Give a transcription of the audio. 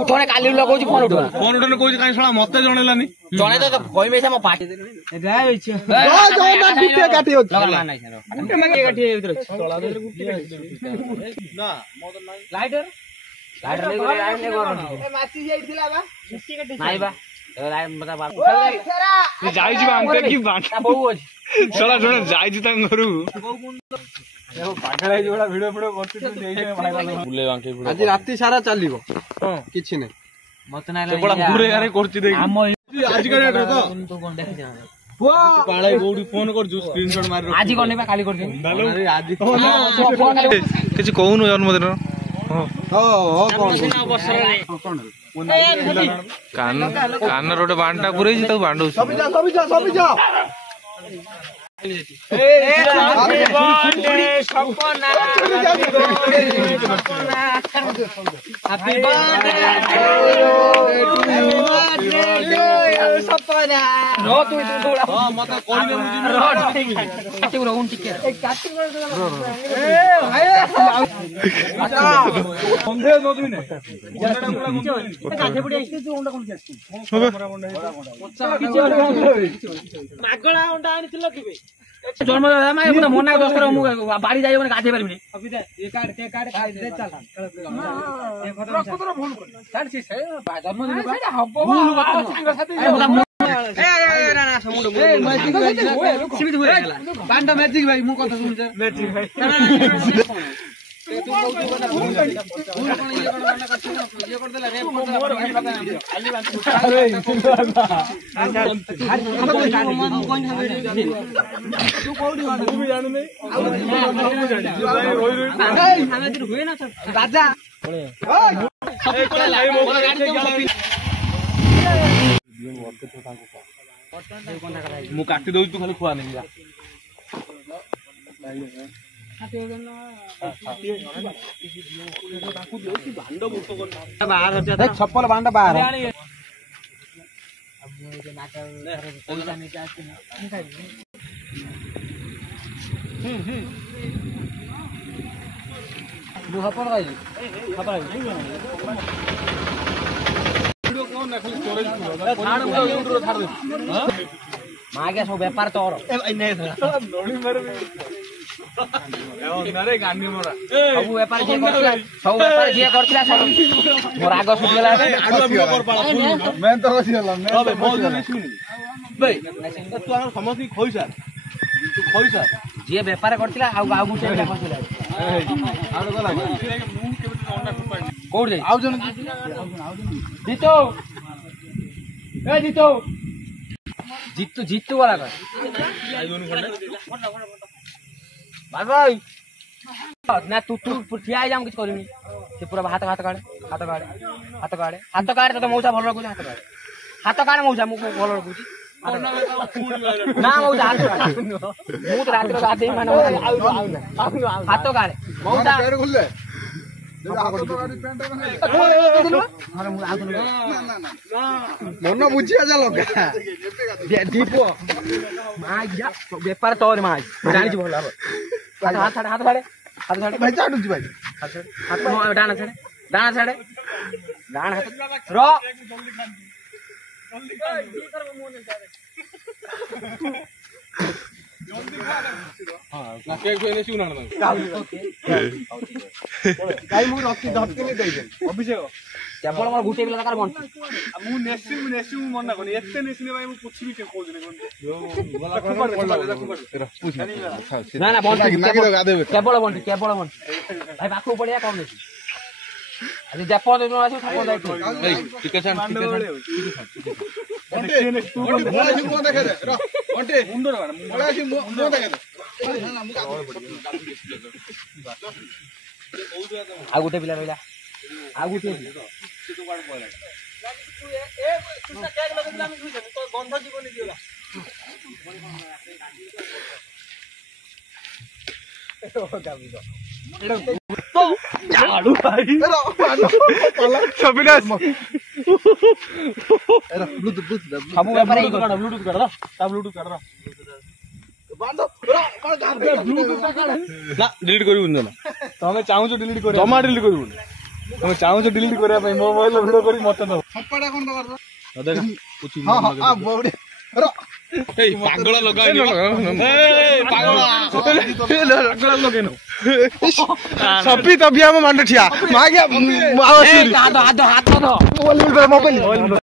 उठने काली लगौछि फोन उठना फोन उठने कहूछि काई साला मते जणेलानी जणे तो कहमे से म पाटी गाय छ गुटे काटी हो लगा नाही सर गुटे माके काटी उधर तोला उधर गुटे ना मोदन नाही लाइटर लाइटर ले करे लाइट ले कर ए माची जाइथिला बा गुटे काटी नाही बा लाइट मता बा तू जाई छी बांते की बांता बहु अछि साला जणे जाई छी तां घरु देखो पागल जोड़ा वीडियो वीडियो करती तो देई भाइराल बुले बांके आज राती सारा चलिबो किछि नै मत ना से बड़ा गुरे यारे करछि देख हम आज का डेट तो तू कोन देख जा पाळे गोडी फोन कर जू स्क्रीनशॉट मार आज कोन बा काली कर दे अरे आज किछि कहूनु जन्मदिन हो कोन कान कान रोटे बांटा पुरै छी त बांडौ सभी जा हैप्पी बर्थडे सपना हैप्पी बर्थडे सपना रो तू थोड़ा हां मत कोनी रो काटी रो उन टिके काटी ए भाई अच्छा बंधे नो तुई ने गाधे पड़ी आइछ तू उंडा कोन जाछ मागळा उंडा आनिथिलो किबे जन्म माय पुरा मना दसर मु बाड़ी जाइबो ने गाधे परबिनी अभी दे ए कार्ड खाइ दे चल ए खतरा फोन कर साड से जन्मदिन का हबो सांग साथी ए ना ना समुंड सीमित हुए गेला बांडा मैजिक भाई मु कथा सुन मैजिक भाई तू बहुत बड़ा फोन कर ये कर देला रे खाली बात अरे तू कोडी तू भी जानु नहीं हमें तो हुए ना राजा मु काटी दउ तू खाली खुआ नहीं छप्पल बांडा बाहर मागे सब व्यापार तोर सब व्यापार जे करथिला सब मोर आग सुट गेला मैं तो बसी हला मैं भाई तू आर समझी खोइसा तू खोइसा जे व्यापार करथिला आ गाउ गुटे करथिला आरो गला कोड दे आउ जन जीतो ए जीतो जीतू वाला कर भाई भाई ना तू ठिया जाम किछ करनी से पूरा हाथ काढे तो मौसा भल रखु हाथ काढे मौसा मु भल रखु ना मौसा हाथ मु तो रात गाधे माने हाथ काढे मौसा मन बुझिया जा लगा दीप बेपार तोर माज जानि छी भला हाथ छाड़े भाई चाडू जी भाई हाथ डाना छाड़े डान हाथ रो ना केक कोने सी उना काई मु रखी धक्के नहीं दे अभिषेक केवल मोर गुटे बिला कार बन मु नेसी मन ना कोनी एते नेसी भाई मु पुछबी के को जने कोन ना ना बन केवल बन भाई बाकू पड़िया कम नेसी अरे जपो दे नो आसी थको जाई भाई टिके छान तू मो देखे दे रो ओंटे मुंडो रे मोलासी मो देखे दे आ गुटे बिला रहिला आ गुटे तू काड पळला ए तू केक लगेला मी खुश तो गंध जीवन दिला झाड़ू भाई सबिनास ब्लूटूथ सब व्यापार ब्लूटूथ काढ रा बांधो ना डिलीट करिबुन ना तमे चाहू डिलीट करिबुन जमा डिलीट करिबुन তুমি চাହୁଛ ডিলিট କରିବା ପାଇଁ ମୋ ମୋବାଇଲ ଭିଡିଓ କରି ମତେ ଦବ ସପାଟା কোন ଦବାର ଦେଖ ହଁ ହଁ ଆ ବଉଡେ ଏଇ ପାଗଳ ଲଗାନି ଏଇ ପାଗଳ ଲଗେନ ସପି ତବି ଆମ ମାଣ୍ଡ ଠିଆ ମାଗିଆ ହାତ ମୋବାଇଲ